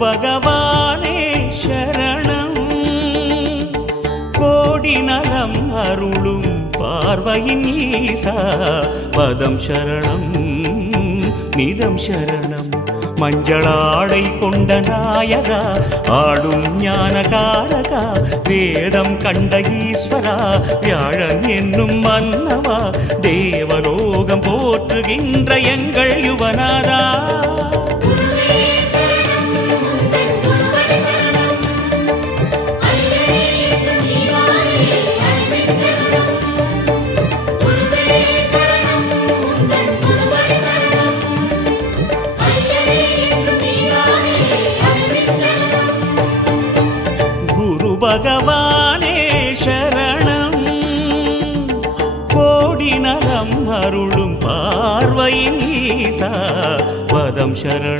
பகவானே சரணம். கோடி நலம் அருளும் பார்வையின் ஈசா பதம் சரணம் நிதம் சரணம். மஞ்சளாடை கொண்ட நாயகா ஆடும் ஞானகாரகா வேதம் கண்ட ஈஸ்வரா வியாழன் என்னும் மன்னவா தேவலோகம் போற்றுகின்ற எங்கள் யுவனாதா. பகவானே சரணம். கோடி நலம் அருளும் பார்வையின் ஈசா பதம் சரணம்.